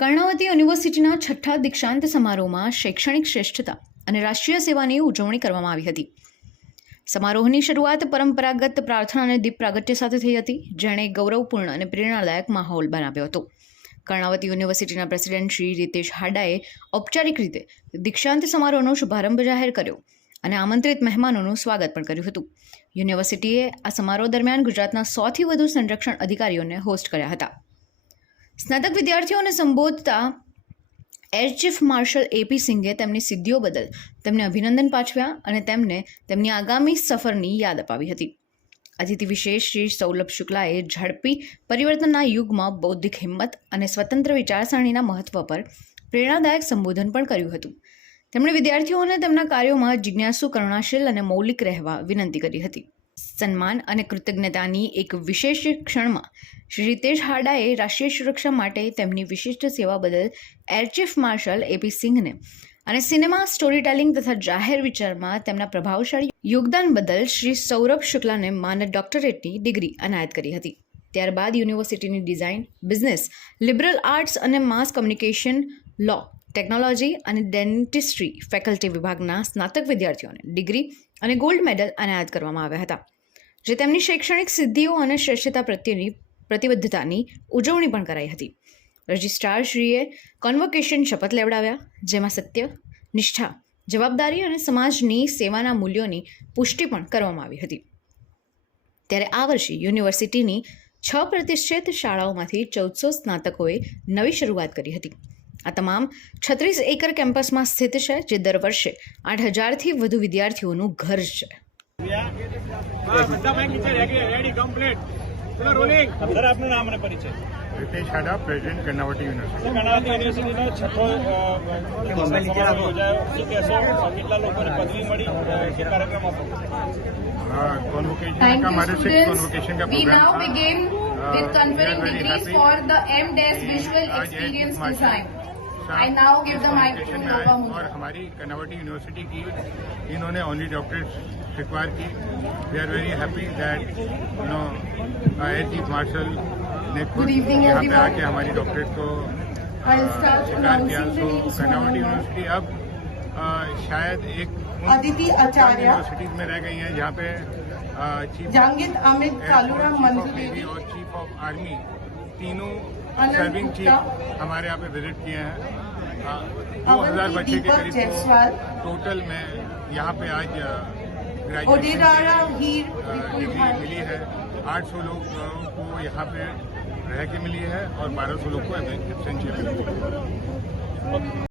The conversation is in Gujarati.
કર્ણાવતી યુનિવર્સિટીના છઠ્ઠા દીક્ષાંત સમારોહમાં શૈક્ષણિક શ્રેષ્ઠતા અને રાષ્ટ્રીય સેવાની ઉજવણી કરવામાં આવી હતી. સમારોહની શરૂઆત પરંપરાગત પ્રાર્થના અને દીપ પ્રાગટ્ય સાથે થઈ હતી, જેણે ગૌરવપૂર્ણ અને પ્રેરણાદાયક માહોલ બનાવ્યો હતો. કર્ણાવતી યુનિવર્સિટીના પ્રેસિડેન્ટ શ્રી રીતેશ હાડાએ ઔપચારિક રીતે દીક્ષાંત સમારોહનો શુભારંભ જાહેર કર્યો અને આમંત્રિત મહેમાનોનું સ્વાગત પણ કર્યું હતું. યુનિવર્સિટીએ આ સમારોહ દરમિયાન ગુજરાતના 100થી વધુ સંરક્ષણ અધિકારીઓને હોસ્ટ કર્યા હતા. સ્નાતક વિદ્યાર્થીઓને સંબોધતા એર ચીફ માર્શલ એપી સિંઘે તેમની સિદ્ધિઓ બદલ તેમને અભિનંદન પાઠવ્યા અને તેમને તેમની આગામી સફરની યાદ અપાવી હતી. અતિથિ વિશેષ શ્રી સૌલભ શુક્લાએ ઝડપી પરિવર્તનના યુગમાં બૌદ્ધિક હિંમત અને સ્વતંત્ર વિચારસરણીના મહત્વ પર પ્રેરણાદાયક સંબોધન પણ કર્યું હતું. તેમણે વિદ્યાર્થીઓને તેમના કાર્યોમાં જિજ્ઞાસુ, કરુણાશીલ અને મૌલિક રહેવા વિનંતી કરી હતી. સન્માન અને કૃતજ્ઞતાની એક વિશેષ ક્ષણમાં શ્રી રીતેશ હાડાએ રાષ્ટ્રીય સુરક્ષા માટે તેમની વિશિષ્ટ સેવા બદલ એર ચીફ માર્શલ એપી સિંઘને અને સિનેમા, સ્ટોરી ટેલિંગ તથા જાહેર વિચારમાં તેમના પ્રભાવશાળી યોગદાન બદલ શ્રી સૌરભ શુક્લાને માનદ ડોક્ટરેટની ડિગ્રી એનાયત કરી હતી. ત્યારબાદ યુનિવર્સિટીની ડિઝાઇન, બિઝનેસ, લિબરલ આર્ટ્સ અને માસ કોમ્યુનિકેશન, લો, ટેકનોલોજી અને ડેન્ટિસ્ટ્રી ફેકલ્ટી વિભાગના સ્નાતક વિદ્યાર્થીઓને ડિગ્રી અને ગોલ્ડ મેડલ એનાયત કરવામાં આવ્યા હતા, જે તેમની શૈક્ષણિક સિદ્ધિઓ અને શ્રેષ્ઠતા પ્રત્યેની પ્રતિબદ્ધતાની ઉજવણી પણ કરાઈ હતી. રજિસ્ટ્રારશ્રીએ કોન્વોકેશન શપથ લેવડાવ્યા, જેમાં સત્ય, નિષ્ઠા, જવાબદારી અને સમાજની સેવાના મૂલ્યોની પુષ્ટિ પણ કરવામાં આવી હતી. ત્યારે આ વર્ષે યુનિવર્સિટીની 6 પ્રતિષ્ઠિત શાળાઓમાંથી 1400 સ્નાતકોએ નવી શરૂઆત કરી હતી. આ તમામ 36 એકર કેમ્પસમાં સ્થિત છે, જે દર વર્ષે 8000થી વધુ વિદ્યાર્થીઓનું ઘર છે. રીતેશ હાડા, પ્રેસિડેન્ટ કર્ણાવતી યુનિવર્સિટી. કર્ણાવતી યુનિવર્સિટીનો છઠ્ઠો સમારોહ યોજાયો. શું કહેશો? કેટલા લોકોને પદવી મળી? શું કાર્યક્રમ હતો? कॉन्वोकेशन का हमारे 6 कॉन्वोकेशन का We now programme begin with conferring degrees for the MDes Visual Experience Design. I now give the mic to Nova Mumbai. और हमारी कर्नावती यूनिवर्सिटी की इन्होंने ओनली डॉक्टरेट स्वीकार की. We are very happy that air chief marshal ने खुद यहाँ पे आके हमारी डॉक्टरेट को स्वीकार किया. तो कर्नावती यूनिवर्सिटी अब शायद एक अदिति आचार्य, यूनिवर्सिटीज में रह गई हैं जहाँ पे चीफ जंगित अमित कालूराम मंजूरी और चीफ ऑफ आर्मी तीनों सर्विंग चीफ हमारे यहाँ पे विजिट किए हैं. 2000 बच्चे के करीब टोटल में यहाँ पे आज ग्रेजुएशन डिग्री मिली है. 800 लोग को यहाँ पे रह के मिली है और 1200 लोग को एब्सेंशियल मिली है.